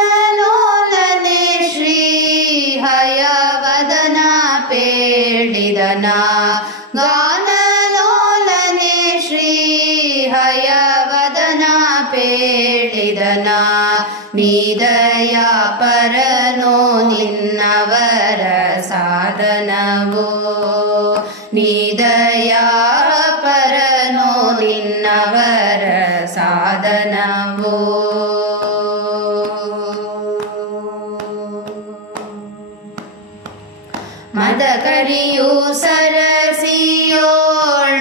ಗಾನಲೋಲನೆ ಶ್ರೀ ಹಯವದನ ಪೇಳಿದನ ಗಾನಲೋಲನೆ ಶ್ರೀ ಹಯವದನ ಪೇಳಿದನ ನೀದಯ ಪರನೋ ನಿನ್ನವರ ಸಾಧನವೋ ನೀದಯ ಪರನೋ ನಿನ್ನವರ ಸಾಧನವೋ ಮದಕರಿಯು ಸರಸಿಯೋಳ್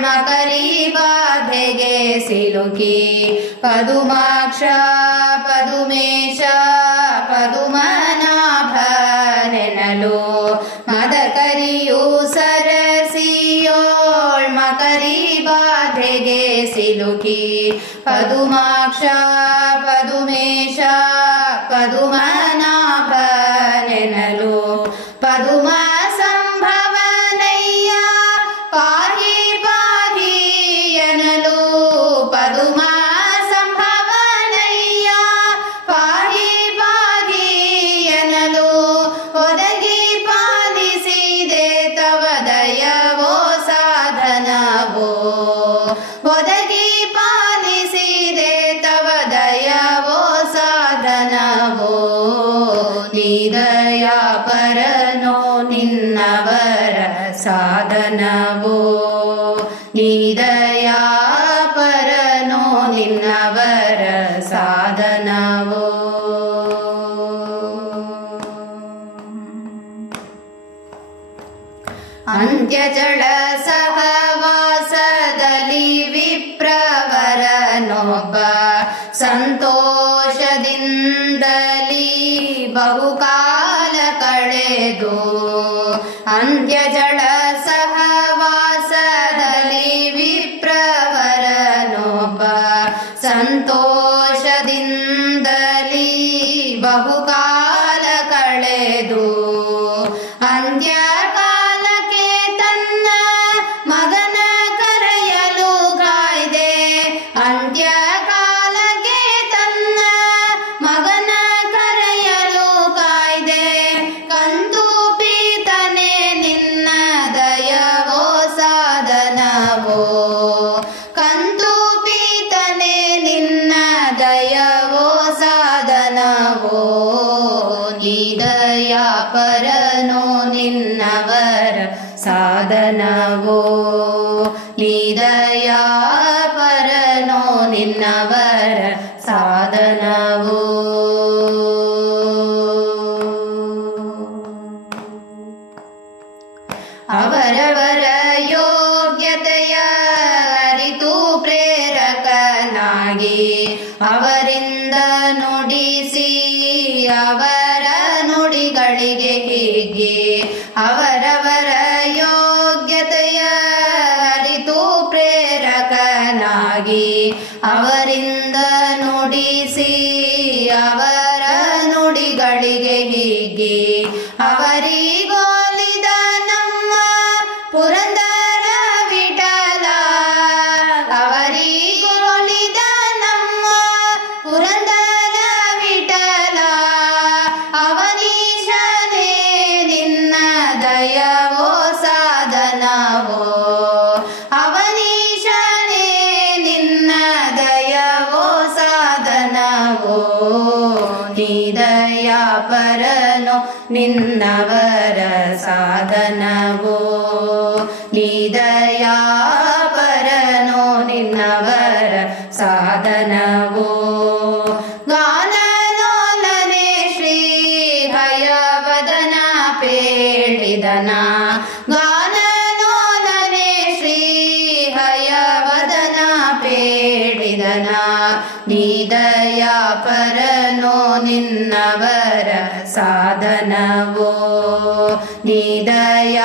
ಮಕರಿ ಬಾಧೆಗೆ ಸಿಲುಕಿ ಪದುಮಾಕ್ಷ ಪದುಮೇಶ ಪದುಮನಾಭನೆನಲು ಮದಕರಿಯು ಸರಸಿಯೋಳ್ ಮಕರಿ ಬಾಧೆಗೆ ಸಿಲುಕಿ ಪದುಮಾಕ್ಷ ಪದುಮೇಶ ಪದುಮನಾಭನೆನಲು ಪದುಮ ಸಂಭವನಯ್ಯ ಪಾಹಿ ಪಾಹಿ ಎನಲು ಪದುಮ ಸಂಭವನಯ್ಯ ಪಾಹಿ ಪಾಹಿ ಎನಲು ಒದಗಿ ಪಾಲಿಸಿದೆ ತವ ದಯವೋ ಸಾಧನವೋ ಒದಗಿ ಪಾಲಿಸಿದೆ ತವ ದಯವೋ ಸಾಧನವೋ ನೀದಯ ಪರನೋ ನಿನ್ನವರ ಸಾಧನವೋ ನೀದಯ ಪರನೋ ನಿನ್ನವರ ಸಾಧನವೋ ಅಂತ್ಯಜಳ ಸಹವಾಸದಲ್ಲಿ ವಿಪ್ರವರನೊಬ್ಬ ಸಂತೋಷದಿಂದಲೀ ಬಹುಕಾಲ ಕಳೆದು ಅಂತ್ಯಜಳ ಸಹವಾಸದಲ್ಲಿ ವಿಪ್ರವರನೊಬ್ಬ ಸಂತೋಷದಿಂದಲೀ ಬಹುಕಾಲ ಕಳೆದು ಅಂತ್ಯಕಾಲಕ್ಕೆ ತನ್ನ ಮಗನ ಕರೆಯಲು ಕಾಯ್ದೆ ಅಂತ್ಯಕಾಲಕ್ಕೆ ತನ್ನ ಮಗನ ಕರೆಯಲು ಕಾಯ್ದೆ ಕಂದು ಪೀತನೆ ನಿನ್ನ ದಯವೋ ಸಾಧನವೋ ಕಂದು ಪೀತನೆ ನಿನ್ನ ದಯವೋ ಸಾಧನವೋ ನೀದಯ ಪರನೋ ನಿನ್ನವರ ಸಾಧನವೋ ನೀದಯ ಪರನೋ ನಿನ್ನವರ ಸಾಧನವೋ ಅವರವರ ಯೋಗ್ಯತೆಯ ಅರಿತು ಪ್ರೇರಕನಾಗಿ ಅವರಿಂದ ನುಡಿಸಿ ಅವರ ನುಡಿಗಳಿಗೆ ಹೀಗೆ ಅವರವರ ಯೋಗ್ಯತೆಯ ಅರಿತು ಪ್ರೇರಕನಾಗಿ ಅವರಿಂದ ನುಡಿಸಿ ಅವರ ನುಡಿಗಳಿಗೆ ಹೀಗೆ ಅವರಿಗೋಲಿದ ನಮ್ಮ ಪುರಂದರ ವಿಠಲ ಅವರಿಗೋಲಿದ ನಮ್ಮ ಪುರಂದರ ವಿಠಲ ಅವನೀಶನೇ ನಿನ್ನ ದಯವೋ ಸಾಧನವೋ ಅವನೀಶನೇ ನಿನ್ನ ದಯವೋ ಸಾಧನವೋ ನೀದಯ ಪರನೋ ನಿನ್ನವರ ಸಾಧನವೋ ನೀದಯ ಪರನೋ ನಿನ್ನವರ ಸಾಧನವೋ ಗಾನಲೋಲನೆ ಶ್ರೀ ಹಯವದನ ಪೇಳಿದನ ಗಾನಲೋಲನೆ ಶ್ರೀ ಹಯವದನ ಪೇಳಿದನ ನೀದಯ ಪರನೋ ನಿನ್ನವರ ಸಾಧನವೋ ನೀದಯ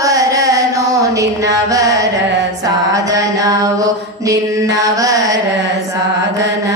ಪರನೋ ನಿನ್ನವರ ಸಾಧನವೋ ನಿನ್ನವರ ಸಾಧನ